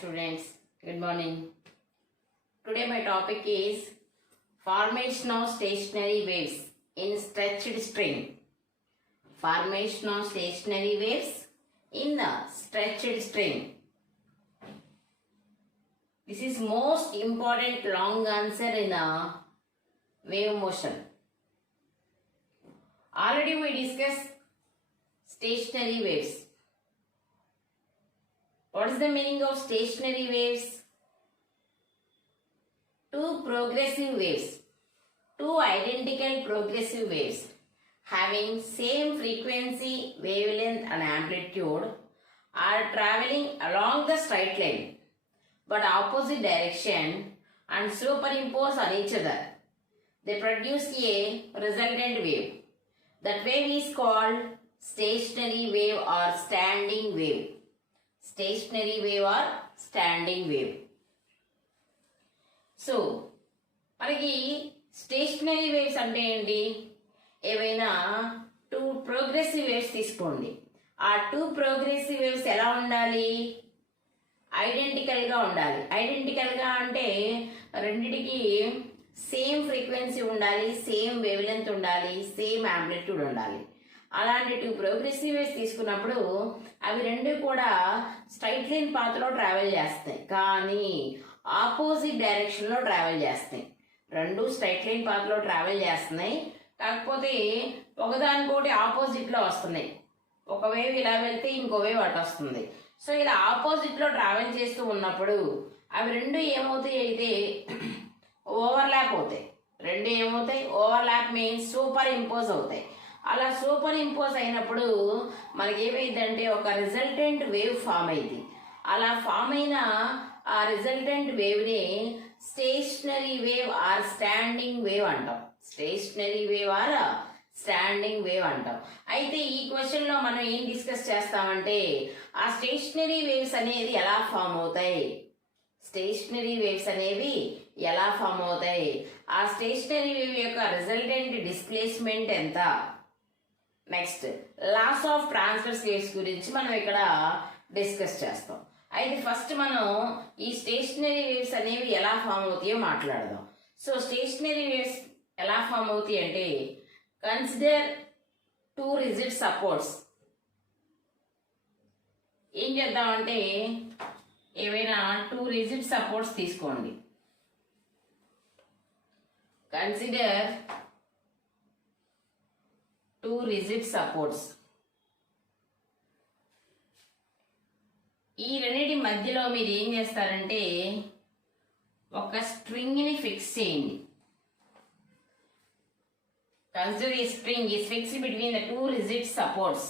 students, good morning. Today my topic is formation of stationary waves in stretched string. Formation of stationary waves in a stretched string. This is most important long answer in a wave motion. Already we discussed stationary waves. What is the meaning of stationary waves? Two progressive waves, two identical progressive waves having same frequency, wavelength and amplitude are traveling along the straight line but opposite direction and superimpose on each other. They produce a resultant wave. That wave is called stationary wave or standing wave. Stationary wave or standing wave. So మనకి stationery waves అంటే ఏంటి? ఏవైనా two progressive waves తీసుకోండి. ఆ two progressive waves ఎలా ఉండాలి? ఐడెంటికల్గా ఉండాలి. ఐడెంటికల్గా అంటే రెండిటికి సేమ్ ఫ్రీక్వెన్సీ ఉండాలి, సేమ్ వేవ్ లెంత్ ఉండాలి, సేమ్ యాంప్లిట్యూడ్ ఉండాలి. అలాంటి టూ ప్రోగ్రెసివ్ వేవ్స్ తీసుకున్నప్పుడు అవి రెండు కూడా స్ట్రైట్ లైన్ పాత్లో ట్రావెల్ చేస్తాయి, కానీ ఆపోజిట్ డైరెక్షన్లో ట్రావెల్ చేస్తాయి. రెండు స్ట్రైట్ లైన్ పాత్లో ట్రావెల్ చేస్తున్నాయి, కాకపోతే ఒకదానికోటి ఆపోజిట్లో వస్తున్నాయి. ఒక వేవ్ ఇలా వెళ్తే ఇంకో వేవ్ అటు వస్తుంది. సో ఇలా ఆపోజిట్లో ట్రావెల్ చేస్తూ ఉన్నప్పుడు అవి రెండు ఏమవుతాయి అయితే ఓవర్లాప్ అవుతాయి. రెండు ఏమవుతాయి? ఓవర్లాప్ మీన్స్ సూపర్ ఇంపోజ్ అవుతాయి. అలా సూపర్ ఇంపోజ్ అయినప్పుడు మనకి ఏమైందంటే ఒక రిజల్టెంట్ వేవ్ ఫామ్ అయింది. అలా ఫామ్ అయిన ఆ రిజల్టెంట్ వేవ్ని stationary wave or standing wave అంటాం. Stationary wave or standing wave అంటాం. అయితే ఈ క్వశ్చన్లో మనం ఏం డిస్కస్ చేస్తామంటే ఆ స్టేషనరీ వేవ్స్ అనేది ఎలా ఫామ్ అవుతాయి, స్టేషనరీ వేవ్స్ అనేవి ఎలా ఫామ్ అవుతాయి, ఆ స్టేషనరీ వేవ్ యొక్క రిజల్టెంట్ డిస్ప్లేస్మెంట్ ఎంత, next laws of transverse waves గురించి మనం ఇక్కడ డిస్కస్ చేస్తాం. అయితే ఫస్ట్ మనం ఈ స్టేషనరీ వేవ్స్ అనేవి ఎలా ఫామ్ అవుతాయో మాట్లాడదాం. సో స్టేషనరీ వేవ్స్ ఎలా ఫామ్ అవుతాయి అంటే కన్సిడర్ టూ రిజిడ్ సపోర్ట్స్. ఏం చేద్దామంటే ఏవైనా టూ రిజిడ్ సపోర్ట్స్ తీసుకోండి. Consider two rigid supports. ఈ రెండింటి మధ్యలో మీరు ఏం చేస్తారంటే ఒక స్ట్రింగ్ని ఫిక్స్ చేయండి. కన్సిడర్ ఈ string is fixed between the two rigid supports.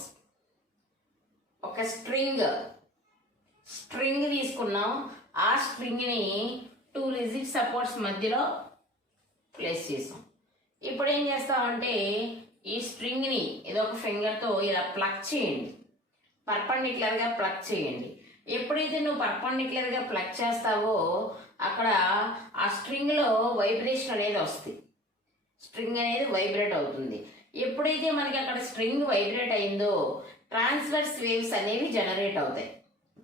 ఒక స్ట్రింగ్ తీసుకున్నాం, ఆ స్ట్రింగ్ని టూ రిజిడ్ సపోర్ట్స్ మధ్యలో ప్లేస్ చేసాం. ఇప్పుడు ఏం చేస్తామంటే ఈ స్ట్రింగ్ని ఏదో ఒక ఫింగర్తో ఇలా ప్లగ్ చేయండి, పర్పెండిక్యులర్గా ప్లగ్ చేయండి. ఎప్పుడైతే నువ్వు పర్పెండిక్యులర్గా ప్లగ్ చేస్తావో అక్కడ ఆ స్ట్రింగ్లో వైబ్రేషన్ అనేది వస్తుంది, స్ట్రింగ్ అనేది వైబ్రేట్ అవుతుంది. ఎప్పుడైతే మనకి అక్కడ స్ట్రింగ్ వైబ్రేట్ అయిందో ట్రాన్స్వర్స్ వేవ్స్ అనేవి జనరేట్ అవుతాయి.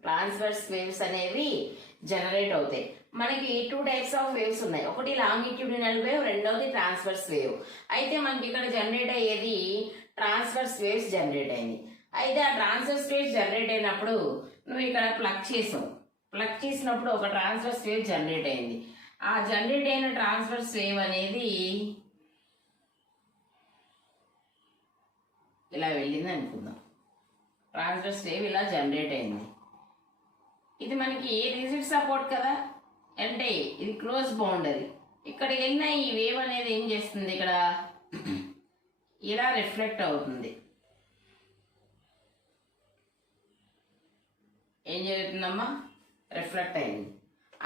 ట్రాన్స్వర్స్ వేవ్స్ అనేవి జనరేట్ అవుతాయి. మనకి టూ టైప్స్ ఆఫ్ వేవ్స్ ఉన్నాయి. ఒకటి లాంగిట్యూడినల్ వేవ్, రెండవది ట్రాన్స్వర్స్ వేవ్. అయితే మనకి ఇక్కడ జనరేట్ అయ్యేది ట్రాన్స్వర్స్ వేవ్స్ జనరేట్ అయింది. అయితే ఆ ట్రాన్స్వర్స్ వేవ్స్ జనరేట్ అయినప్పుడు నువ్వు ఇక్కడ ప్లగ్ చేసావు. ప్లగ్ చేసినప్పుడు ఒక ట్రాన్స్వర్స్ వేవ్ జనరేట్ అయింది. ఆ జనరేట్ అయిన ట్రాన్స్వర్స్ వేవ్ అనేది ఇలా వెళ్ళింది అనుకుందాం. ట్రాన్స్వర్స్ వేవ్ ఇలా జనరేట్ అయింది. ఇది మనకి రిజిడ్ సపోర్ట్ కదా, అంటే ఇది క్లోజ్ బౌండరీ. ఇక్కడ వెళ్ళిన ఈ వేవ్ అనేది ఏం చేస్తుంది, ఇక్కడ ఇలా రిఫ్లెక్ట్ అవుతుంది. ఏం జరుగుతుందమ్మా? రిఫ్లెక్ట్ అయింది.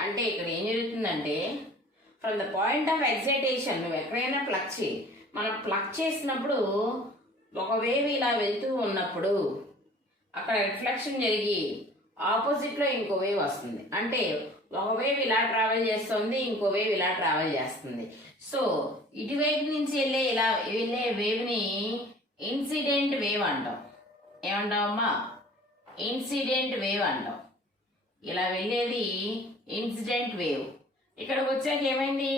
అంటే ఇక్కడ ఏం జరుగుతుందంటే from the point of excitation నువ్వు ఎక్కడైనా ప్లగ్ చేయి. మనం ప్లగ్ చేసినప్పుడు ఒక వేవ్ ఇలా వెళ్తూ ఉన్నప్పుడు అక్కడ రిఫ్లెక్షన్ జరిగి ఆపోజిట్లో ఇంకో వేవ్ వస్తుంది. అంటే ఒక వేవ్ ఇలా ట్రావెల్ చేస్తుంది, ఇంకో వేవ్ ఇలా ట్రావెల్ చేస్తుంది. సో ఇటువైపు నుంచి వెళ్ళే వేవ్ని ఇన్సిడెంట్ వేవ్ అంటాం. ఏమంటావమ్మా? ఇన్సిడెంట్ వేవ్ అంటాం. ఇలా వెళ్ళేది ఇన్సిడెంట్ వేవ్. ఇక్కడికి వచ్చాక ఏమైంది?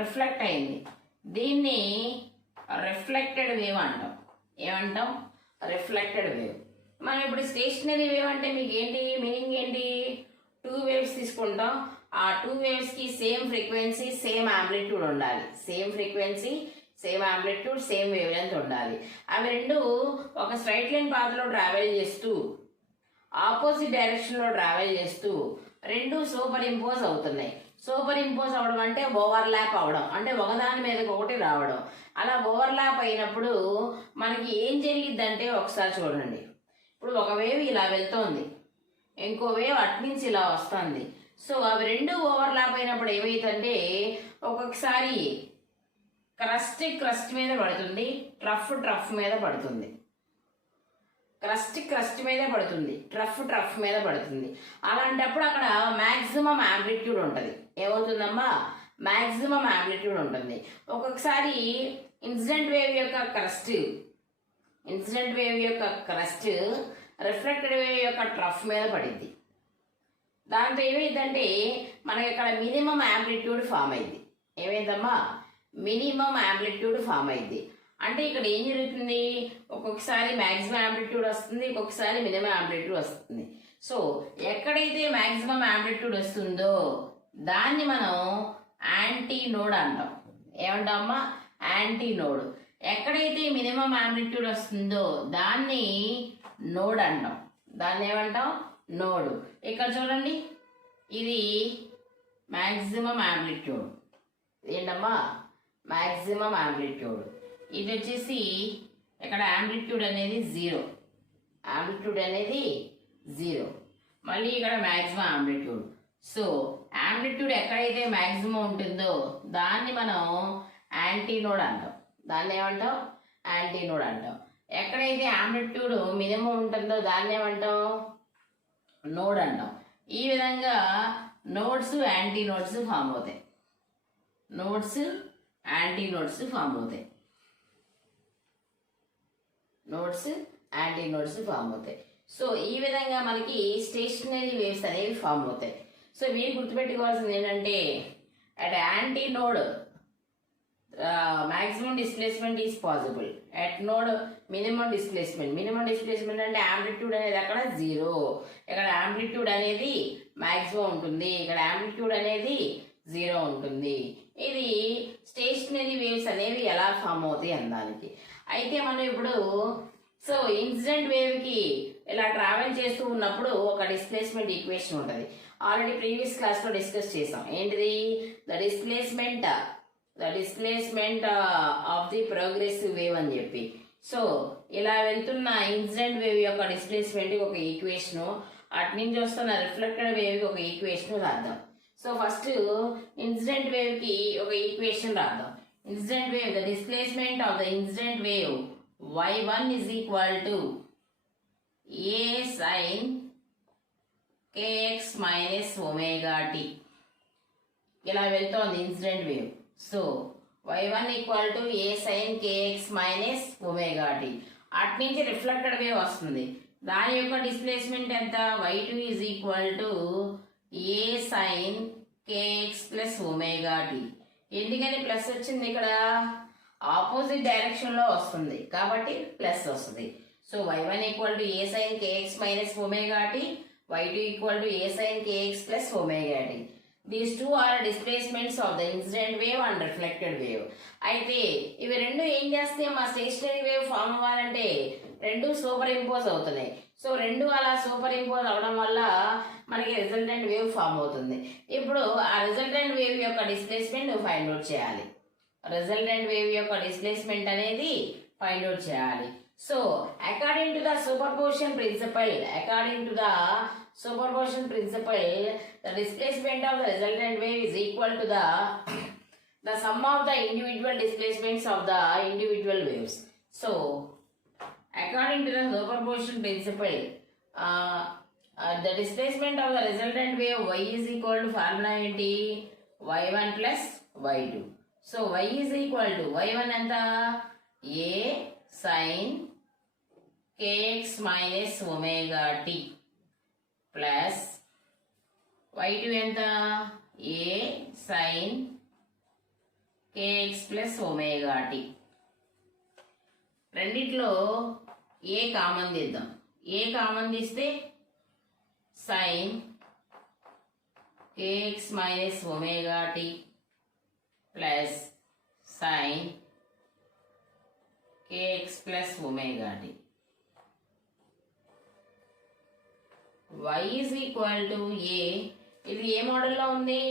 రిఫ్లెక్ట్ అయింది. దీన్ని రిఫ్లెక్టెడ్ వేవ్ అంటాం. ఏమంటాం? Reflected wave. మనం ఇప్పుడు స్టేషనరీ వేవ్ అంటే మీకు ఏంటి మీనింగ్ ఏంటి? 2 వేవ్స్ తీసుకుంటాం. ఆ 2 వేవ్స్కి సేమ్ ఫ్రీక్వెన్సీ సేమ్ యాంప్లిట్యూడ్ ఉండాలి. Same frequency same amplitude same wave length ఉండాలి. అవి రెండు ఒక స్ట్రైట్ లైన్ పాత్లో ట్రావెల్ చేస్తూ ఆపోజిట్ డైరెక్షన్లో ట్రావెల్ చేస్తూ రెండు సూపర్ ఇంపోజ్ అవుతున్నాయి. సూపర్ ఇంపోజ్ అవడం అంటే ఓవర్లాప్ అవడం, అంటే ఒకదాని మీదకి ఒకటి రావడం. అలా ఓవర్లాప్ అయినప్పుడు మనకి ఏం జరిగిద్దంటే ఒకసారి చూడండి. ఇప్పుడు ఒక వేవ్ ఇలా వెళ్తోంది, ఇంకో వేవ్ అట్నుంచి ఇలా వస్తుంది. సో అవి రెండు ఓవర్లాప్ అయినప్పుడు ఏమైతుందంటే ఒక్కొక్కసారి క్రస్ట్ మీద పడుతుంది, ట్రఫ్ మీద పడుతుంది. క్రస్ట్ మీద పడుతుంది, ట్రఫ్ మీద పడుతుంది. అలాంటప్పుడు అక్కడ మ్యాక్సిమం యాంప్లిట్యూడ్ ఉంటుంది. ఏమవుతుందమ్మా? మ్యాక్సిమం యాంప్లిట్యూడ్ ఉంటుంది. ఒక్కొక్కసారి ఇన్సిడెంట్ వేవ్ యొక్క క్రస్ట్ రిఫ్లెక్టెడ్ వేవ్ యొక్క ట్రఫ్ మీద పడింది. దాంతో ఏమైందంటే మనకి ఇక్కడ మినిమం యాంప్లిట్యూడ్ ఫామ్ అయింది. ఏమైందమ్మా? మినిమం యాంప్లిట్యూడ్ ఫామ్ అయింది. అంటే ఇక్కడ ఏం జరుగుతుంది? ఒక్కొక్కసారి మ్యాక్సిమం యాంప్లిట్యూడ్ వస్తుంది, ఒక్కొక్కసారి మినిమం యాంప్లిట్యూడ్ వస్తుంది. సో ఎక్కడైతే మ్యాక్సిమం యాంప్లిట్యూడ్ వస్తుందో దాన్ని మనం యాంటీ నోడ్ అంటాం. ఏమంటామమ్మా? Anti node. ఎక్కడైతే మినిమం యాంప్లిట్యూడ్ వస్తుందో దాన్ని నోడ్ అంటాం. దాన్ని ఏమంటాం? నోడ్. ఇక్కడ చూడండి, ఇది మ్యాక్సిమం యాంప్లిట్యూడ్. ఏంటమ్మా? Maximum amplitude. ఇది వచ్చేసి ఇక్కడ యాంప్లిట్యూడ్ అనేది జీరో. మళ్ళీ ఇక్కడ మ్యాక్సిమం యాంప్లిట్యూడ్. సో యాంప్లిట్యూడ్ ఎక్కడైతే మ్యాక్సిమం ఉంటుందో దాన్ని మనం యాంటీనోడ్ అంటాం. దాన్ని ఏమంటాం? యాంటీనోడ్ అంటాం. ఎక్కడైతే యాంప్లిట్యూడ్ మినిమం ఉంటుందో దాన్ని ఏమంటాం? నోడ్ అంటాం. ఈ విధంగా నోడ్స్ యాంటీనోడ్స్ ఫామ్ అవుతాయి. నోడ్స్ యాంటీనోడ్స్ ఫామ్ అవుతాయి. నోడ్స్ యాంటీనోడ్స్ ఫామ్ అవుతాయి. సో ఈ విధంగా మనకి స్టేషనరీ వేవ్స్ అనేవి ఫామ్ అవుతాయి. సో మీరు గుర్తుపెట్టుకోవాల్సింది ఏంటంటే at antinode maximum displacement is possible. At node minimum displacement అంటే యాంప్లిట్యూడ్ అనేది అక్కడ 0, ఇక్కడ యాంప్లిట్యూడ్ అనేది మాక్సిమం ఉంటుంది, ఇక్కడ యాంప్లిట్యూడ్ అనేది 0 ఉంటుంది. ఇది స్టేషనరీ వేవ్స్ అనేవి ఎలా ఫామ్ అవుతాయి అనడానికి. అయితే మనం ఇప్పుడు సో ఇన్సిడెంట్ వేవ్కి ఇలా ట్రావెల్ చేస్తూ ఉన్నప్పుడు ఒక డిస్ప్లేస్మెంట్ ఈక్వేషన్ ఉంటుంది. ఆల్రెడీ ప్రీవియస్ క్లాస్లో డిస్కస్ చేసాం. ఏంటిది? The displacement of the progressive wave అని చెప్పి. సో ఇలా వెళ్తున్న ఇన్సిడెంట్ వేవ్ యొక్క డిస్ప్లేస్మెంట్కి ఒక ఈక్వేషను, అటు నుంచి వస్తున్న రిఫ్లెక్టెడ్ వేవ్కి ఒక ఈక్వేషన్ రాద్దాం. సో ఫస్ట్ ఇన్సిడెంట్ వేవ్కి ఒక ఈక్వేషన్ రాద్దాం. Incident wave, the displacement of the incident wave y1 is equal to a sin kx minus omega t. ఇలా వెళ్తోంది incident wave. So y1 equal to a sine kx minus omega t. అటు నుంచి reflected wave వస్తుంది, దాని యొక్క displacement ఎంత? y2 is equal to a sine kx plus omega t. ఎందుకని plus వచ్చింది? ఇక్కడ ఆపోజిట్ డైరెక్షన్లో వస్తుంది కాబట్టి ప్లస్ వస్తుంది. So y1 equal to a sine kx minus omega t, y2 equal to a sine kx plus omega t. These two are displacements of the incident wave and reflected wave. అయితే ఇవి రెండు ఏం చేస్తాయి? మా stationery wave form అవ్వాలంటే రెండు super impose అవుతున్నాయి. So రెండు అలా సూపర్ ఇంపోజ్ అవడం వల్ల మనకి రిజల్టెంట్ వేవ్ ఫామ్ అవుతుంది. ఇప్పుడు ఆ రిజల్టెంట్ వేవ్ యొక్క డిస్ప్లేస్మెంట్ ఫైండ్ అవుట్ చేయాలి. రిజల్టెంట్ వేవ్ యొక్క డిస్ప్లేస్మెంట్ అనేది ఫైండ్ అవుట్ చేయాలి. So according to the superposition principle, the displacement of the resultant wave is equal to the sum of the individual displacements of the individual waves. So according to the superposition principle, the displacement of the resultant wave y is equal to formula ఏంటి? y1 plus y2. So y is equal to y1 ఎంత? a sin kx minus omega t plus y2 ఎంత a sin kx plus omega T. రెండిట్లో A common తీద్దాం. A common తీస్తే sin kx minus omega tea plus sin kx plus omega T. y is equal to A. ఇది ఏ మోడల్లో ఉంది?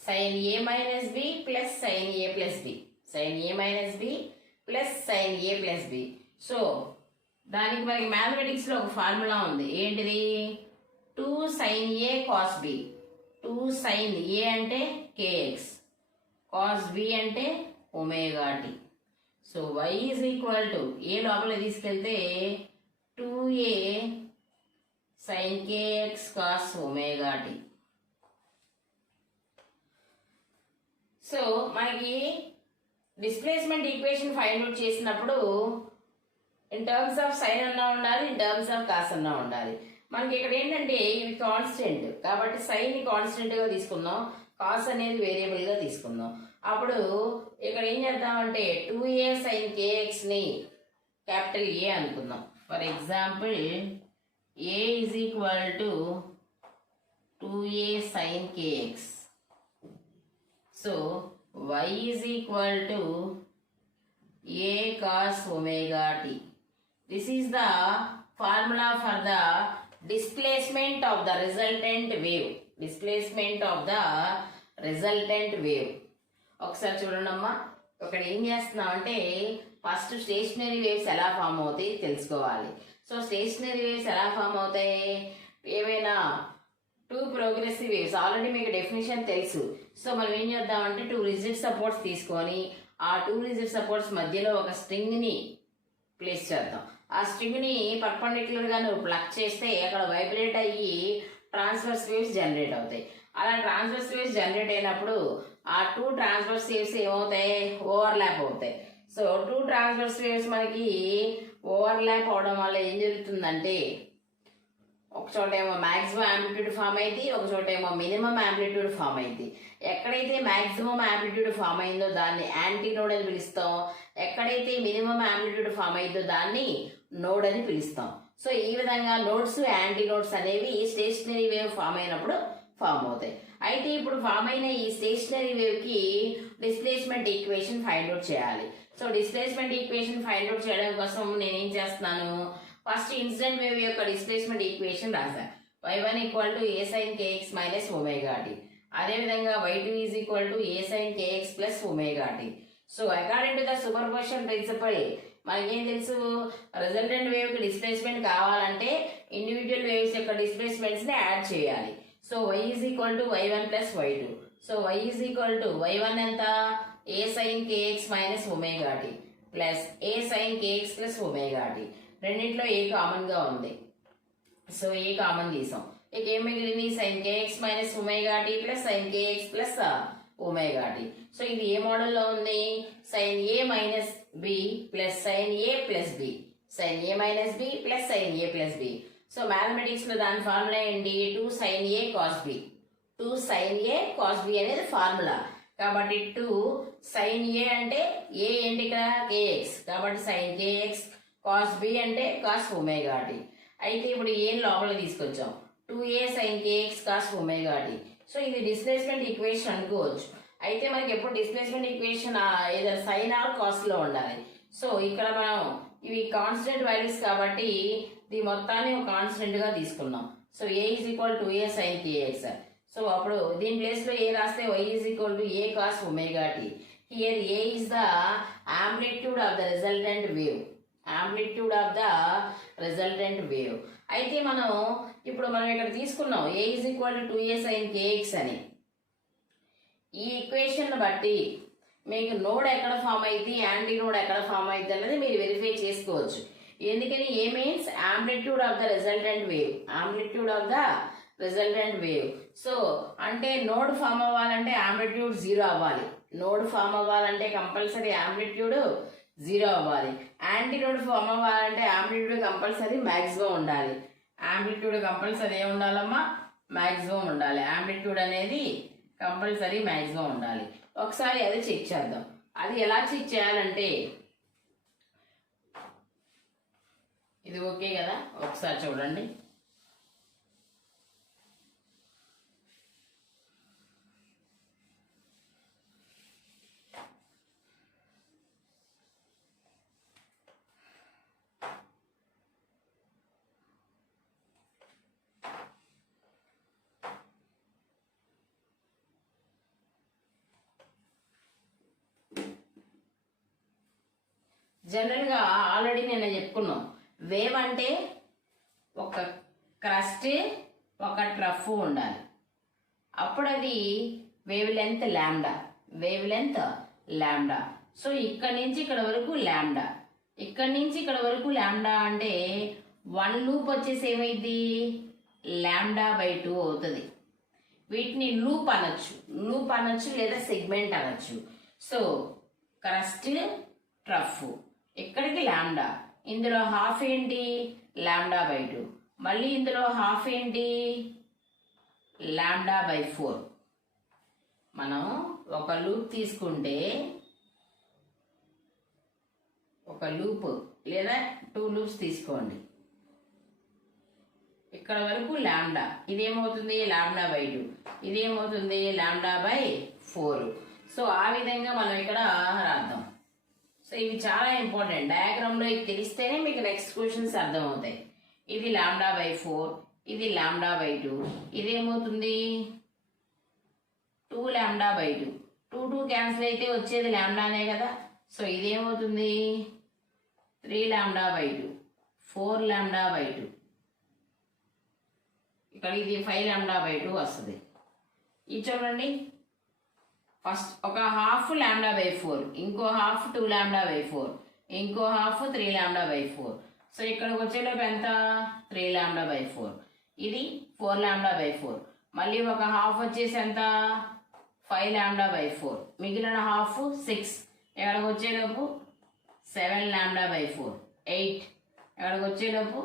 sin a minus B plus sin a plus B. sin a minus B plus sin a plus B. So దానికి మనకి మ్యాథమెటిక్స్లో ఒక formula ఉంది. ఏంటిది? 2 sin a cos b. 2 sin a అంటే kx, cos b అంటే omega tea. So y is equal to A లోపల తీసుకెళ్తే 2a sin kx cos omega tea. So మనకి డిస్ప్లేస్మెంట్ ఈక్వేషన్ ఫైండ్ అవుట్ చేసినప్పుడు ఇన్ టర్మ్స్ ఆఫ్ సైన్ అన్నా ఉండాలి, in terms of cos అన్నా ఉండాలి. మనకి ఇక్కడ ఏంటంటే ఇవి కాన్స్టెంట్ కాబట్టి సైన్ని కాన్స్టెంట్గా తీసుకుందాం, కాస్ అనేది వేరియబుల్గా తీసుకుందాం. అప్పుడు ఇక్కడ ఏం చేద్దామంటే 2a sin kxని క్యాపిటల్ ఏ అనుకుందాం. For example a is equal to 2a sin kx. So y is equal to a cos omega t. This is the formula for the displacement of the resultant wave. Displacement of the resultant wave. ఒకసారి చూడండి అమ్మా, ఇక్కడ ఏం చేస్తున్నాం అంటే first stationery waves ఎలా form అవుతాయి తెలుసుకోవాలి. సో స్టేషనరీ వేవ్స్ ఎలా ఫామ్ అవుతాయి? ఏవైనా 2 ప్రోగ్రెసివ్ వేవ్స్, ఆల్రెడీ మీకు డెఫినేషన్ తెలుసు. సో మనం ఏం చేద్దామంటే 2 రిజిడ్ సపోర్ట్స్ తీసుకొని ఆ 2 రిజిడ్ సపోర్ట్స్ మధ్యలో ఒక స్ట్రింగ్ని ప్లేస్ చేద్దాం. ఆ స్ట్రింగ్ని పర్పెండిక్యులర్గా నువ్వు ప్లగ్ చేస్తే అక్కడ వైబ్రేట్ అయ్యి ట్రాన్స్వర్స్ వేవ్స్ జనరేట్ అవుతాయి. అలా ట్రాన్స్వర్స్ వేవ్స్ జనరేట్ అయినప్పుడు ఆ 2 ట్రాన్స్వర్స్ వేవ్స్ ఏమవుతాయి? ఓవర్లాప్ అవుతాయి. సో 2 ట్రాన్స్వర్స్ వేవ్స్ మనకి ఓవర్లాప్ అవడం వల్ల ఏం జరుగుతుందంటే ఒక చోట ఏమో మ్యాక్సిమం యాంప్లిట్యూడ్ ఫామ్ అయింది, ఒక చోట ఏమో మినిమం యాంప్లిట్యూడ్ ఫామ్ అయింది. ఎక్కడైతే మ్యాక్సిమం యాంప్లిట్యూడ్ ఫామ్ అయిందో దాన్ని యాంటీ నోడ్ అని పిలుస్తాం, ఎక్కడైతే మినిమం యాంప్లిట్యూడ్ ఫామ్ అయిందో దాన్ని నోడ్ అని పిలుస్తాం. సో ఈ విధంగా నోడ్స్ యాంటీ నోడ్స్ అనేవి స్టేషనరీ వేవ్ ఫామ్ అయినప్పుడు ఫామ్ అవుతాయి. అయితే ఇప్పుడు ఫామ్ అయిన ఈ స్టేషనరీ వేవ్కి డిస్ప్లేస్మెంట్ ఈక్వేషన్ ఫైండ్ అవుట్ చేయాలి. So displacement equation find out చేయడం కోసం నేనేం చేస్తున్నాను, ఫస్ట్ ఇన్సిడెంట్ వేవ్ యొక్క డిస్ప్లేస్మెంట్ ఈక్వేషన్ రాశాను. y1 equal to a sin kx minus omega t. అదేవిధంగా y2 is equal to a sin kx plus omega tea. So according to the superposition principle మనకేం తెలుసు, resultant వేవ్కి displacement కావాలంటే individual waves యొక్క డిస్ప్లేస్మెంట్స్ని add చేయాలి. So y is equal to y1 plus y2. So y is equal to y1 ఎంత? a sin kx minus omega tea plus a sin kx plus omega t. రెండింటిలో ఏ కామన్గా ఉంది. So a common తీసాం. ఇక ఏం మిగిలింది? sin kx minus omega tea plus sin kx plus omega tea. So ఇది ఏ మోడల్లో ఉంది? sin a minus B plus sin a plus B. sin a minus B plus sin a plus B. So మ్యాథమెటిక్స్లో దాని formula ఏంటి? 2 sin a cos b. 2 sin a cos b అనేది formula. కాబట్టి 2 sin a అంటే a ఏంటి ఇక్కడ? kx. కాబట్టి sin kx, cos b అంటే cos ఒమేగా టీ. అయితే ఇప్పుడు ఏం లోపల తీసుకొచ్చాం, 2a sin kx cos omega tea. So ఇది డిస్ప్లేస్మెంట్ ఈక్వేషన్ అనుకోవచ్చు. అయితే మనకి ఎప్పుడు డిస్ప్లేస్మెంట్ ఈక్వేషన్ ఏదైనా సైన్ ఆర్ కాస్ట్లో ఉండాలి. సో ఇక్కడ మనం ఇవి కాన్స్టెంట్ వాల్యూస్ కాబట్టి దీని మొత్తాన్ని ఒక కాన్స్టెంట్గా తీసుకున్నాం. So a is equal to a sin kx. So అప్పుడు దీని ప్లేస్లో ఏ రాస్తే y is equal to a cos omega t. Here a is the amplitude of the resultant wave. Amplitude of the resultant wave. అయితే మనం ఇక్కడ తీసుకున్నాం a is equal to 2a sin kx అని. ఈ ఈక్వేషన్ బట్టి మీకు node ఎక్కడ form అయింది, యాంటీ నోడ్ ఎక్కడ ఫామ్ అయింది అనేది మీరు వెరిఫై చేసుకోవచ్చు. ఎందుకని? A means amplitude of the resultant wave. Amplitude of the resultant wave. So అంటే నోడ్ ఫామ్ అవ్వాలంటే ఆంప్లిట్యూడ్ 0 అవ్వాలి. నోడ్ ఫామ్ అవ్వాలంటే కంపల్సరీ ఆంప్లిట్యూడ్ 0 అవ్వాలి. యాంటీ నోడ్ ఫామ్ అవ్వాలంటే ఆంప్లిట్యూడ్ కంపల్సరీ మ్యాక్సిమం ఉండాలి. యాంప్లిట్యూడ్ కంపల్సరీ ఉండాలమ్మా, మ్యాక్సిమం ఉండాలి. యాంప్లిట్యూడ్ అనేది కంపల్సరీ మ్యాక్సిమం ఉండాలి. ఒకసారి అది చెక్ చేద్దాం. అది ఎలా చెక్ చేయాలంటే, ఇది ఓకే కదా, ఒకసారి చూడండి. జనరల్గా ఆల్రెడీ నేను చెప్పుకున్నాం, వేవ్ అంటే ఒక క్రస్ట్ ఒక ట్రఫ్ ఉండాలి. అప్పుడు అది వేవ్ లెంత్ ల్యాండా, వేవ్ లెంత్ ల్యాండా. సో ఇక్కడ నుంచి ఇక్కడ వరకు ల్యాండా, ఇక్కడ నుంచి ఇక్కడ వరకు ల్యాండా అంటే 1 లూప్ వచ్చేసి ఏమైంది, λ/2 అవుతుంది. వీటిని లూప్ అనొచ్చు లేదా సెగ్మెంట్ అనొచ్చు. సో క్రస్ట్ ట్రఫ్, ఇక్కడికి లాండా, ఇందులో హాఫ్ ఏంటి λ/2, మళ్ళీ ఇందులో హాఫ్ ఏంటి λ/4. మనం ఒక లూప్ తీసుకుంటే, ఒక లూప్ లేదా 2 లూప్స్ తీసుకోండి. ఇక్కడ వరకు లాండా, ఇదేమవుతుంది λ/2, ఇదేమవుతుంది λ/4. సో ఆ విధంగా మనం ఇక్కడ రాద్దాం. సో ఇవి చాలా ఇంపార్టెంట్. డయాగ్రామ్లో ఇది తెలిస్తేనే మీకు నెక్స్ట్ క్వశ్చన్స్ అర్థమవుతాయి. ఇది λ/4, ఇది λ/2, ఇదేమవుతుంది 2λ/2. 2 క్యాన్సిల్ అయితే వచ్చేది లాండానే కదా. సో ఇదేమవుతుంది 3λ/2, 4λ/2. ఇక్కడ ఇది 5λ/2 వస్తుంది. ఇది చూడండి, ఫస్ట్ ఒక హాఫ్ λ/4, ఇంకో హాఫ్ 2λ/4, ఇంకో హాఫ్ 3λ/4. సో ఇక్కడికి వచ్చేలోపు ఎంత 3λ/4, ఇది 4λ/4. మళ్ళీ ఒక హాఫ్ వచ్చేసి ఎంత 5λ/4, మిగిలిన హాఫ్ 6. ఎక్కడికి వచ్చేలోపు 7λ/4, 8. ఎక్కడికి వచ్చేలోపు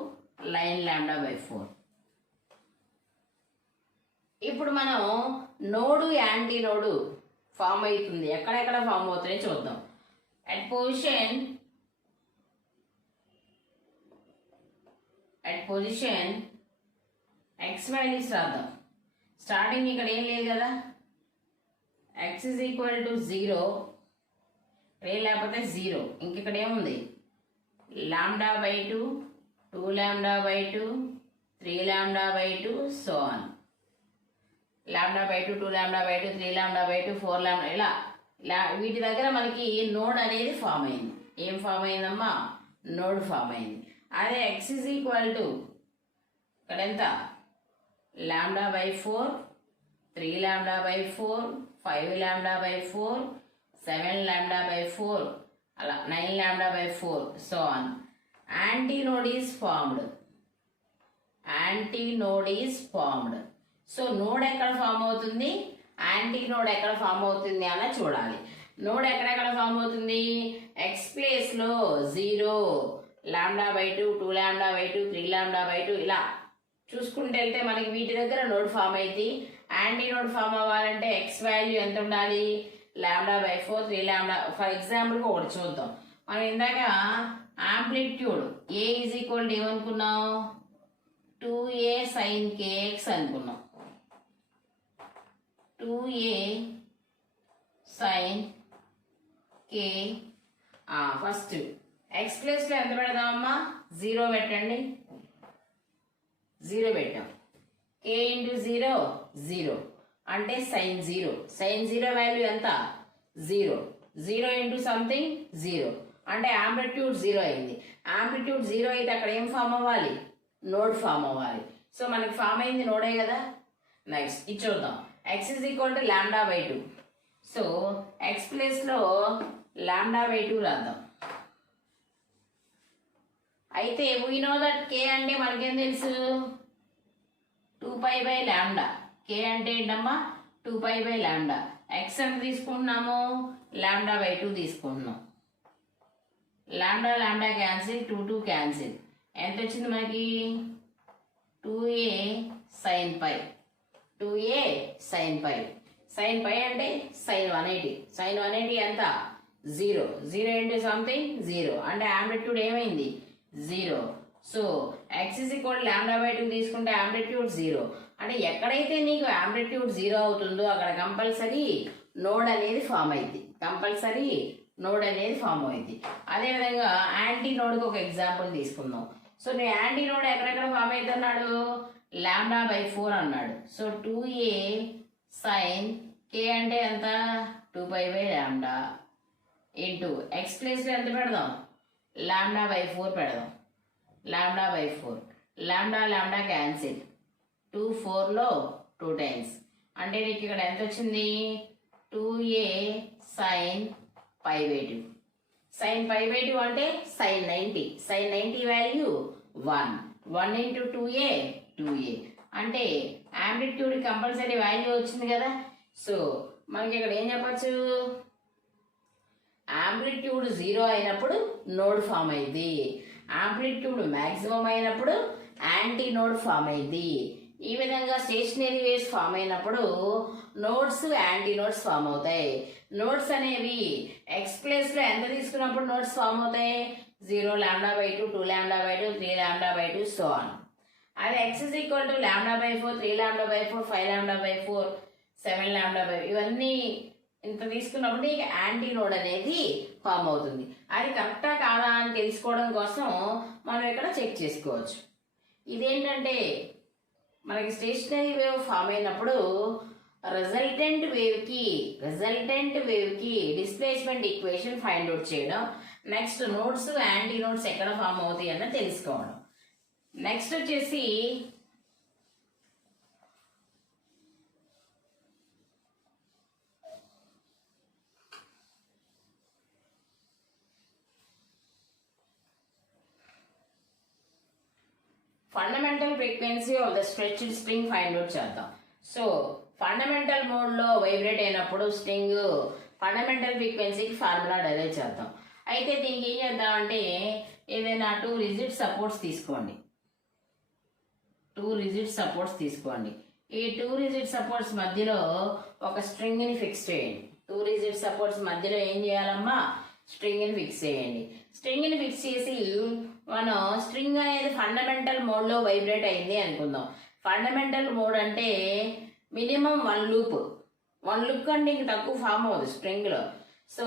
9λ/4. ఇప్పుడు మనం నోడు యాంటీ నోడు ఫామ్ అవుతుంది. ఎక్కడెక్కడ ఫామ్ అవుతాయో చూద్దాం. అట్ పొజిషన్ ఎక్స్ వాల్యూస్ రాద్దాం. స్టార్టింగ్ ఇక్కడ ఏం లేదు కదా, ఎక్స్ ఈజ్ ఈక్వల్ టు 0, ఏం లేకపోతే 0. ఇంక ఇక్కడ ఏముంది λ/2, 2λ/2, 3λ/2, సో ఆన్. λ/2, 2λ/2, 3λ/2, 4λ, ఇలా వీటి దగ్గర మనకి నోడ్ అనేది ఫామ్ అయింది. ఏం ఫామ్ అయిందమ్మా, నోడ్ ఫామ్ అయింది. అదే ఎక్స్ ఈజ్ ఈక్వల్ టు ఇక్కడ ఎంత λ/4, 3λ/4, 5λ/4, 7λ/4, అలా 9λ/4, so on. Antinode is formed. So node ఎక్కడ ఫామ్ అవుతుంది, యాంటీ నోడ్ ఎక్కడ ఫామ్ అవుతుంది అలా చూడాలి. నోడ్ ఎక్కడెక్కడ ఫామ్ అవుతుంది, ఎక్స్ ప్లేస్లో 0, λ/2, 2λ/2, 3λ/2 ఇలా చూసుకుంటూ వెళ్తే మనకి వీటి దగ్గర నోడ్ ఫామ్ అయింది. యాంటీ నోడ్ ఫామ్ అవ్వాలంటే ఎక్స్ వాల్యూ ఎంత ఉండాలి, λ/4, 3λ. ఫర్ ఎగ్జాంపుల్కి ఒకటి చూద్దాం. మనం ఇందాక amplitude a is equal to ఏమనుకున్నాం, 2a sin kx అనుకున్నాం. 2a sin k. First X ప్లేస్లో ఎంత పెడదామమ్మా, 0 పెట్టండి. 0 పెట్టాం. k ఇంటూ 0 0 అంటే sin 0. sin 0 వాల్యూ ఎంత 0. 0 ఇంటూ సంథింగ్ 0 అంటే యాంప్లిట్యూడ్ 0 అయింది. యాంప్లిట్యూడ్ 0 అయితే అక్కడ ఏం ఫామ్ అవ్వాలి, నోడ్ ఫామ్ అవ్వాలి. సో మనకి ఫామ్ అయింది నోడే కదా. నెక్స్ట్ ఇది చూద్దాం. X is equal to λ/2. So x ప్లేస్లో λ/2 రాద్దాం. అయితే వీ నో దట్ k అంటే మనకేం తెలుసు, 2π/λ. k అంటే ఏంటమ్మా 2π/λ. ఎక్స్ ఎంత తీసుకుంటున్నాము, λ/2 తీసుకుంటున్నాం. λ క్యాన్సిల్, 2 క్యాన్సిల్. ఎంత వచ్చింది మనకి 2a sin pi, 2a sin pi. sin pi అంటే sin 180. sin 180 ఎంత 0. 0 into something 0 అంటే ఆంప్లిట్యూడ్ ఏమైంది 0. So x is equal to lambda by 2 తీసుకుంటే ఆంప్లిట్యూడ్ 0 అంటే ఎక్కడైతే నీకు ఆంప్లిట్యూడ్ 0 అవుతుందో అక్కడ కంపల్సరీ నోడ్ అనేది ఫామ్ అయింది. కంపల్సరీ నోడ్ అనేది ఫామ్ అయింది. అదేవిధంగా యాంటీ నోడ్కి ఒక ఎగ్జాంపుల్ తీసుకుందాం. సో నీ యాంటీ నోడ్ ఎక్కడెక్కడ ఫామ్ అవుతుంది అన్నాడు లాంబ్డా బై 4 అన్నాడు. సో 2a sin k అంటే ఎంత 2 బై లాంబ్డా ఇంటూ ఎక్స్ ప్లేస్లో ఎంత పెడదాం లాంబ్డా బై 4 పెడదాం. Lambda by 4 lambda lambda cancel 2 4లో 2 times అంటే నీకు ఇక్కడ ఎంత వచ్చింది 2a sin pi by 2. sin pi by 2 అంటే sin 90. sin 90 value 1 into 2a 2a అంటే ఆంప్లిట్యూడ్ కంపల్సరీ వాల్యూ వచ్చింది కదా. సో మనకి ఇక్కడ ఏం చెప్పచ్చు ఆంప్లిట్యూడ్ 0 అయినప్పుడు నోడ్ ఫామ్ అయింది. ఆంప్లిట్యూడ్ మ్యాక్సిమం అయినప్పుడు యాంటీ నోడ్ ఫామ్ అయింది. ఈ విధంగా స్టేషనరీ వేవ్స్ ఫామ్ అయినప్పుడు నోడ్స్ యాంటీ నోడ్స్ ఫామ్ అవుతాయి. నోడ్స్ అనేవి ఎక్స్ ప్లేస్లో ఎంత తీసుకున్నప్పుడు నోడ్స్ ఫామ్ అవుతాయి 0 lambda by 2 2 lambda by 2 3 lambda by 2 so on. అదే x is equal to lambda by 4 3 lambda by 4 5 lambda by 4 7 lambda by ఇవన్నీ ఇంత తీసుకున్నప్పుడు నీకు యాంటీ నోడ్ అనేది ఫామ్ అవుతుంది. అది కరెక్టా కాదా అని తెలుసుకోవడం కోసం మనం ఇక్కడ చెక్ చేసుకోవచ్చు. ఇదేంటంటే మనకి స్టేషనరీ వేవ్ ఫామ్ అయినప్పుడు రిజల్టెంట్ వేవ్ కి డిస్ప్లేస్మెంట్ ఈక్వేషన్ ఫైండ్ అవుట్ చేయడం. నెక్స్ట్ నోడ్స్ యాంటీ నోడ్స్ ఎక్కడ ఫామ్ అవుతాయి అన్న తెలుసుకోవడం. నెక్స్ట్ వచ్చేసి fundamental frequency of the stretched string find out చేద్దాం. సో ఫండమెంటల్ మోడ్లో వైబ్రేట్ అయినప్పుడు స్ట్రింగ్ ఫండమెంటల్ ఫ్రీక్వెన్సీకి ఫార్ములా డెరైవ్ చేద్దాం. అయితే దీనికి ఏం చేద్దామంటే ఏదైనా 2 రిజిడ్ సపోర్ట్స్ తీసుకోండి. 2 రిజిడ్ సపోర్ట్స్ తీసుకోండి. ఈ 2 రిజిడ్ సపోర్ట్స్ మధ్యలో ఒక స్ట్రింగ్ని ఫిక్స్ చేయండి. 2 రిజిడ్ సపోర్ట్స్ మధ్యలో ఏం చేయాలమ్మా స్ట్రింగ్ని ఫిక్స్ చేయండి. స్ట్రింగ్ని ఫిక్స్ చేసి మనం స్ట్రింగ్ అనేది ఫండమెంటల్ మోడ్లో వైబ్రేట్ అయింది అనుకుందాం. ఫండమెంటల్ మోడ్ అంటే మినిమం 1 లూప్ కంటే ఇంక తక్కువ ఫామ్ అవ్వదు స్ట్రింగ్లో. సో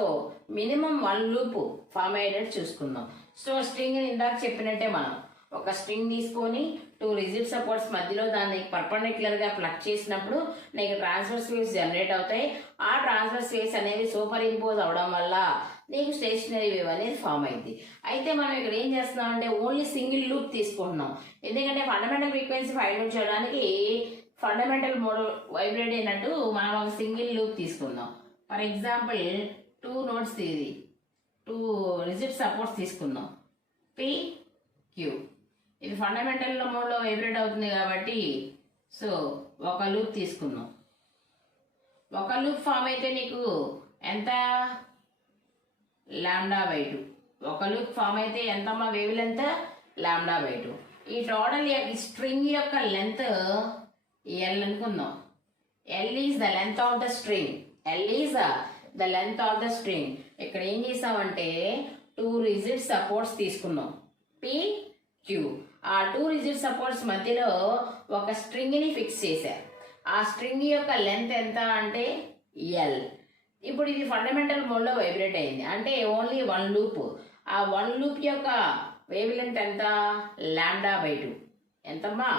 మినిమం 1 లూప్ ఫామ్ అయ్యేటట్టు చూసుకుందాం. సో స్ట్రింగ్ని ఇందాక చెప్పినట్టే మనం ఒక స్ట్రింగ్ తీసుకొని 2 రిజిడ్ సపోర్ట్స్ మధ్యలో దాన్ని పర్పెండిక్యులర్గా ప్లగ్ చేసినప్పుడు నీకు ట్రాన్స్వర్స్ వేవ్స్ జనరేట్ అవుతాయి. ఆ ట్రాన్స్వర్స్ వేవ్స్ అనేవి సూపర్ ఇంపోజ్ అవడం వల్ల నీకు స్టేషనరీ వేవ్ అనేది ఫామ్ అయింది. అయితే మనం ఇక్కడ ఏం చేస్తున్నాం అంటే ఓన్లీ సింగిల్ లూప్ తీసుకుంటున్నాం. ఎందుకంటే ఫండమెంటల్ ఫ్రీక్వెన్సీ ఫైండ్ అవుట్ చేయడానికి ఫండమెంటల్ మోడ్ వైబ్రేట్ అయినట్టు మనం ఒక సింగిల్ లూప్ తీసుకుందాం. For example 2 nodes 2 rigid supports తీసుకుందాం పి క్యూ. ఇది ఫండమెంటల్ మోడ్లో వైబ్రేట్ అవుతుంది కాబట్టి సో ఒక లూప్ తీసుకుందాం. ఒక లూప్ ఫామ్ అయితే నీకు ఎంత లాంబ్డా బై 2. ఒక లూప్ ఫామ్ అయితే ఎంతమ్మా వేవ్ లెంత్ లాంబ్డా బై 2. ఈ టోటల్ స్ట్రింగ్ యొక్క లెంత్ ఎల్ అనుకుందాం. L is the length of the string. L is the length of the string. ఇక్కడ ఏం చేసామంటే 2 రిజిడ్ సపోర్ట్స్ తీసుకున్నాం పి క్యూ. ఆ 2 రిజిడ్ సపోర్ట్స్ మధ్యలో ఒక స్ట్రింగ్ని ఫిక్స్ చేశారు. ఆ స్ట్రింగ్ యొక్క లెంత్ ఎంత అంటే ఎల్. ఇప్పుడు ఇది ఫండమెంటల్ మోడ్లో వైబ్రేట్ అయింది అంటే ఓన్లీ 1 లూప్. ఆ 1 లూప్ యొక్క వేవ్ లెంత్ ఎంత లాంబ్డా బై 2. ఎంతమ్మా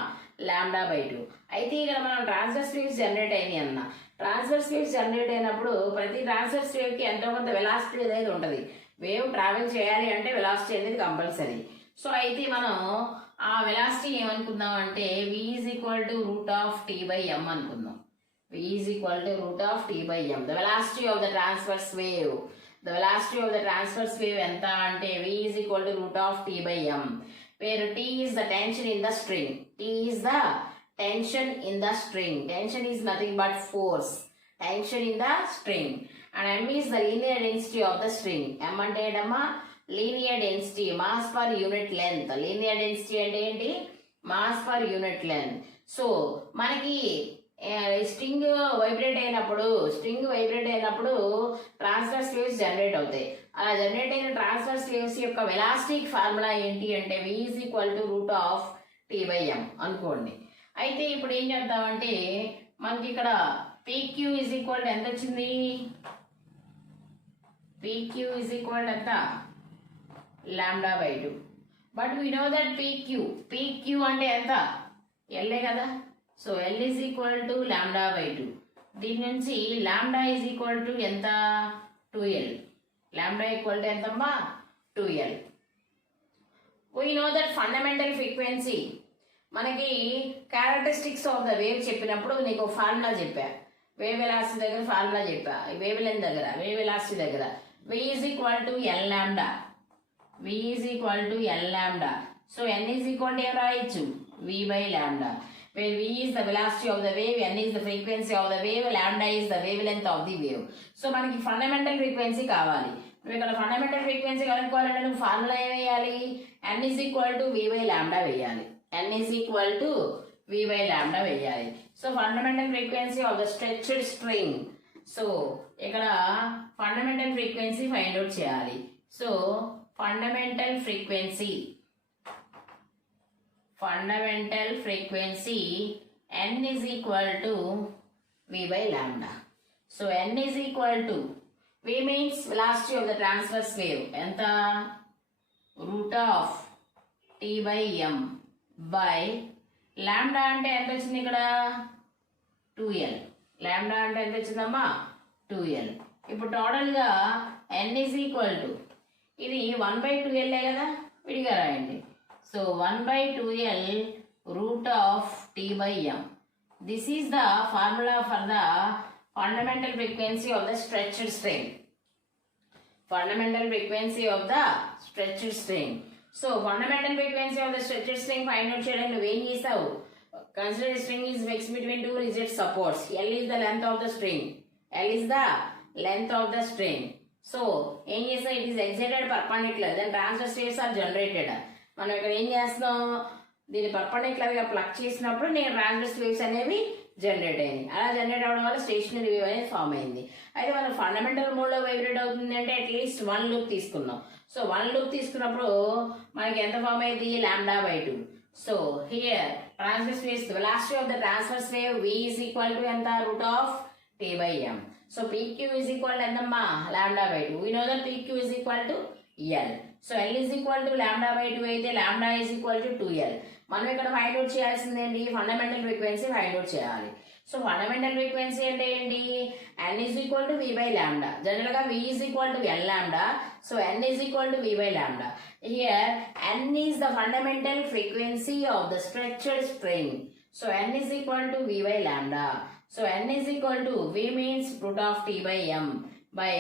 లాంబ్డా బై 2. అయితే ఇక్కడ మనం ట్రాన్స్వర్స్ వేవ్స్ జనరేట్ అయింది అన్న. ట్రాన్స్వర్స్ వేవ్స్ జనరేట్ అయినప్పుడు ప్రతి ట్రాన్స్వర్స్ వేవ్కి ఎంతో కొంత వెలాసిటీ అనేది ఉంటుంది. వేవ్ ట్రావెల్ చేయాలి అంటే వెలాసిటీ అనేది కంపల్సరీ. సో అయితే మనం ఆ వెలాసిటీ ఏమనుకుందాం అంటే v is equal to root of t by m అనుకుందాం. v is equal to root of t by m. The velocity of the transverse wave. The velocity of the transverse wave ఎంత అంటే v is equal to root of t by m, where t is the tension in the string. t is the tension in the string. Tension is nothing but force. Tension in the string. And m is the linear density of the string. m అంటే ఏంటమ్మా linear density, mass per unit length. Linear density అంటే ఏంటి mass per unit length. So మనకి string vibrate అయినప్పుడు transverse waves generate అవుతాయి. అలా generate అయిన transverse waves యొక్క వెలాసిటీ ఫార్ములా ఏంటి అంటే v is equal to root of t/m అనుకోండి. అయితే ఇప్పుడు ఏం చేద్దామంటే మనకి ఇక్కడ pq ఈజ్ ఈక్వల్ ఎంత వచ్చింది, pq ఈజ్ ఈక్వల్ ఎంత λ/2. But we know that pq అంటే ఎంత l కదా. So l is equal to λ/2. దీని నుంచి లాంబ్డా ఈజ్ ఈక్వల్ టు ఎంత 2l. లాంబ్డా ఈక్వల్ టు ఎంతమ్మా 2l. We know that fundamental frequency మనకి క్యారెక్టరిస్టిక్స్ ఆఫ్ ద వేవ్ చెప్పినప్పుడు నీకు ఫార్ములా చెప్పా, వేవ్ వెలాసిటీ దగ్గర ఫార్ములా చెప్పా, వేవ్ లెంత్ దగ్గర వేవ్ వెలాసిటీ దగ్గర v is equal to l lambda, v is equal to l lambda. So n is equal to ఏం రాయొచ్చు v/λ, where v is the velocity of the wave, n is the frequency of the wave, lambda is the wavelength of the wave. So మనకి fundamental frequency కావాలి. నువ్వు ఇక్కడ fundamental frequency కనుక్కోవాలంటే నువ్వు formula ఏం వేయాలి, n is equal to v/λ వేయాలి, n is equal to v/λ వేయాలి. So fundamental frequency of the stretched string. So ఇక్కడ ఫండమెంటల్ ఫ్రీక్వెన్సీ ఫైండ్ అవుట్ చేయాలి. So fundamental frequency n is equal to v/λ. So n is equal to v means velocity of the transverse wave ఎంత root of t/m by lambda అంటే ఎంత వచ్చింది ఇక్కడ 2l. lambda అంటే ఎంత వచ్చిందమ్మా 2l. ఇప్పుడు టోటల్ గా n is equal to ఇది 1/2l కదా, విడిగా రాయండి. So 1/2l root of t/m. This is the formula for the fundamental frequency of the stretched string. Fundamental frequency of the stretched string. So fundamental frequency of the stretched string find out చేయడానికి నువ్వేం చేస్తావు, consider the string is fixed between two rigid supports. L is the length of the string. L is the length of the string. So ఏం చేస్తావు, it is excited perpendicular, then transverse waves are generated. మనం ఇక్కడ ఏం చేస్తున్నాం, దీన్ని perpendicular గా plug చేసినప్పుడు నేను ట్రాన్స్వర్స్ వేవ్స్ అనేవి జనరేట్ అయింది. అలా జనరేట్ అవడం వల్ల స్టేషనరీ వేవ్ అనేది ఫామ్ అయింది. అయితే మనం ఫండమెంటల్ మోడ్ లో వైబ్రేట్ అవుతుంది అంటే అట్లీస్ట్ 1 లూప్ తీసుకున్నాం. సో 1 లూప్ తీసుకున్నప్పుడు మనకి ఎంత ఫామ్ అయింది λ/2. So here transverse waves velocity of the transverse wave v is equal to ఎంత root of t/m. So pq is equal to ఎంతమ్మా λ/2. We know that pq is equal to l. So l is equal to λ/2 అయితే lambda is equal to 2l. మనం ఇక్కడ find out చేయాల్సింది ఏంటి, fundamental frequency find out చేయాలి. So fundamental frequency అంటే ఏంటి, n is equal to v/λ. General గా v is equal to l lambda. So n is equal to v/λ. Here n is the fundamental frequency of the stretched string. So n is equal to v/λ. So n is equal to v means route of t/m by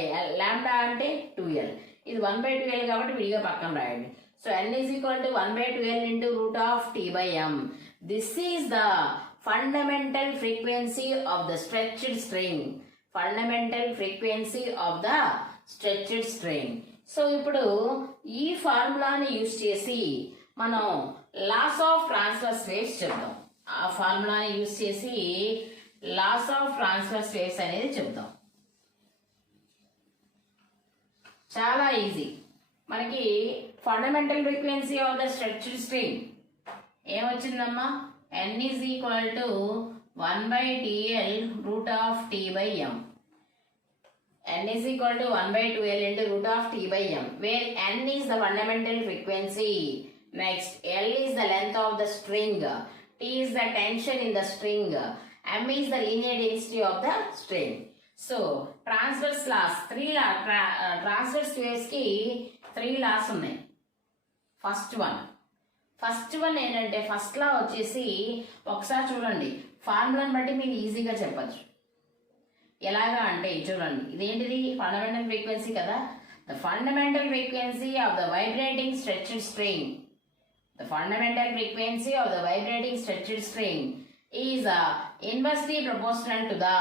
lambda అంటే 2l. ఇది 1/2l కాబట్టి విడిగా పక్కన రాయండి. So n is equal to 1/2l into root of t/m. This is the fundamental frequency of the stretched string. Fundamental frequency of the stretched string. So ఇప్పుడు ఈ ఫార్ములాని use చేసి మనం లాస్ ఆఫ్ ట్రాన్స్వర్స్ వేవ్స్ చెప్తాం. ఆ ఫార్ములాని use చేసి laws of transverse waves అనేది చెప్తాం. చాలా ఈజీ. మనకి fundamental frequency of the stretched string ఏమొచ్చిందమ్మా, n is equal to 1/tl root of t/m. n is equal to 1/2l into root of t/m, where n is the fundamental frequency. Next, l is the length of the string, t is the tension in the string, m is the linear density of the string. So transverse laws, transverse waves ki 3 laws ఉన్నాయి. First one ఏంటంటే first లా వచ్చేసి ఒకసారి చూడండి, ఫార్ములాని బట్టి మీరు ఈజీగా చెప్పచ్చు. ఎలాగా అంటే చూడండి, ఇదేంటిది ఫండమెంటల్ ఫ్రీక్వెన్సీ కదా. The fundamental frequency of the vibrating stretched string, the fundamental frequency of the vibrating stretched string is inversely proportional to the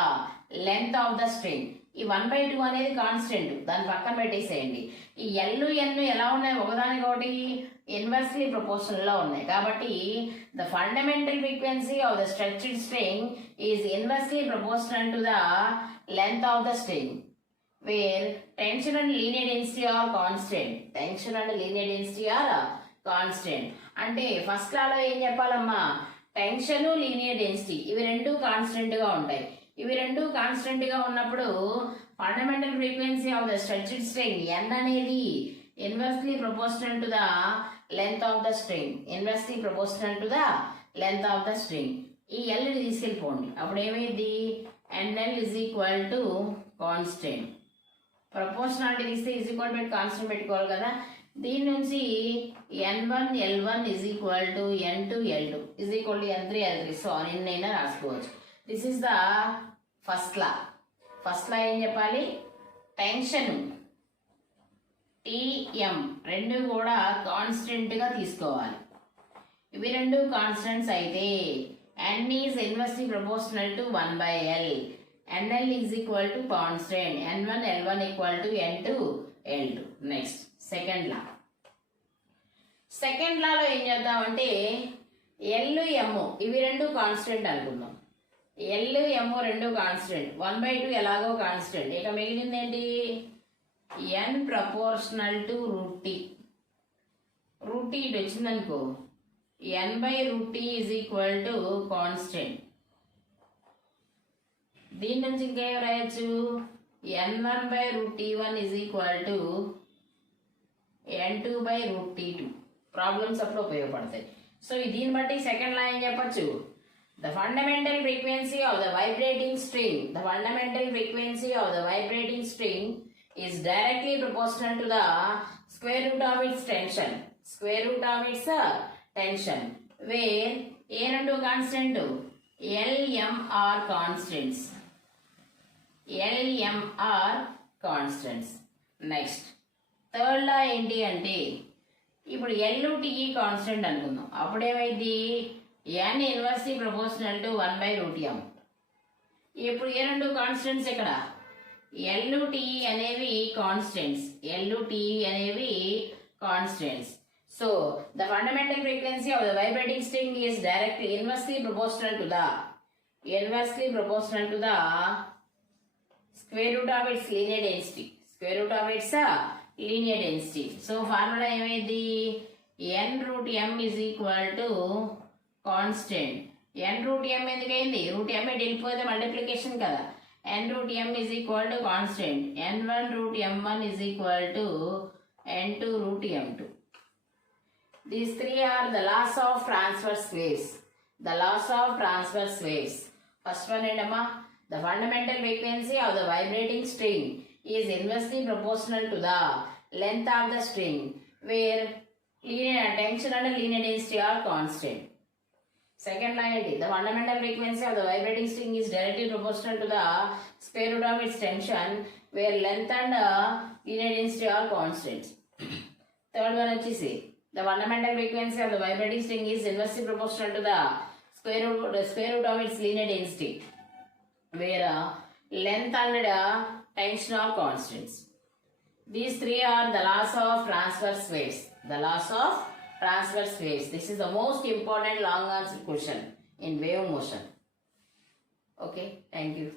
length of the string. ఈ 1/2 అనేది కాన్స్టెంట్, దాని పక్కన పెట్టేసేయండి. ఈ ఎల్ ఎన్ ఎలా ఉన్నాయి, ఒకదానికొకటి ఇన్వర్స్లీ ప్రపోర్షనల్ లో ఉన్నాయి. కాబట్టి the fundamental frequency of the structured string is inversely proportional to the length of the string, where tension and linear density are constant. Tension and linear density are constant. అంటే first లాలో ఏం చెప్పాలమ్మా, tension linear density ఇవి రెండు constant గా ఉంటాయి. ఇవి రెండు కాన్స్టెంట్ గా ఉన్నప్పుడు fundamental frequency of the structured string n అనేది inversely proportional to the length of the string. Inversely proportional to the length of the string. ఈ ఎల్ ని తీసుకెళ్ళిపోండి, అప్పుడు ఏమైంది, n l is equal to constant. Proportionality తీస్తే is equal పెట్టి constant పెట్టుకోవాలి కదా. దీని నుంచి n1 L1 is equal to n2 L2 is equal to n3 L3. So నిన్నైనా రాసుకోవచ్చు. This is the first law. First లా ఏం చెప్పాలి, టెన్షన్ టీఎం రెండు కూడా కాన్స్టెంట్ గా తీసుకోవాలి. ఇవి రెండు కాన్స్టెంట్స్ అయితే n is inversely proportional to 1/L, nl is equal to constant, n1 L1 equal to n2 L2. Next second law. Second లాలో ఏం చేద్దామంటే ఎల్ ఎమ్ ఇవి రెండు కాన్స్టెంట్ అనుకుందాం. ఎల్ ఎమ్ రెండు కాన్స్టెంట్, 1/2 ఎలాగో కాన్స్టెంట్. ఇక మిగిలింది ఏంటి, n proportional to root t. Root t ఇటు వచ్చిందనుకో, n/√t is equal to constant. దీని నుంచి ఇంకేం రాయొచ్చు, n1/√t1 is equal to n2/√t2. Problems అప్పుడు ఉపయోగపడతాయి. సో దీన్ని బట్టి సెకండ్ లా ఏం చెప్పచ్చు, the fundamental frequency of the vibrating string, the fundamental frequency of the vibrating string is directly proportional to the square root of its tension. Square root of its tension, where ఏ రెండు constant, LMR constants. LMR constants. Next third law ఏంటి అంటే, ఇప్పుడు LT constant అనుకుందాం. అప్పుడేమైంది, n inversely proportional to 1/√m. ఇప్పుడు ఏ రెండు కాన్స్టెంట్స్ ఇక్కడ, LT అనేవి కాన్స్టెంట్స్, LT అనేవి constants. So the fundamental frequency of the vibrating string is directly inversely proportional to the square root of its linear density. Square root of its linear density. So formula ఏమైంది, n√m is equal to constant. n√m ఎందుకైంది, √m వెళ్ళిపోతే multiplication కదా. n√m is equal to constant. n1√m1 is equal to n2√m2. These three are the laws of transverse waves. The laws of transverse waves. First one ఏంటమ్మా, the fundamental frequency of the vibrating string is inversely proportional to the length of the string, where linear tension and linear density are constant. Second line, the fundamental frequency of the vibrating string is directly proportional to the square root of its tension, where length and linear density are constant. Third one వచ్చేసి, the fundamental frequency of the vibrating string is inversely proportional to the square root of its linear density, where length and tension are constants. These three are the laws of transverse waves. The laws of transverse waves. This is the most important long answer question in wave motion. Okay, thank you.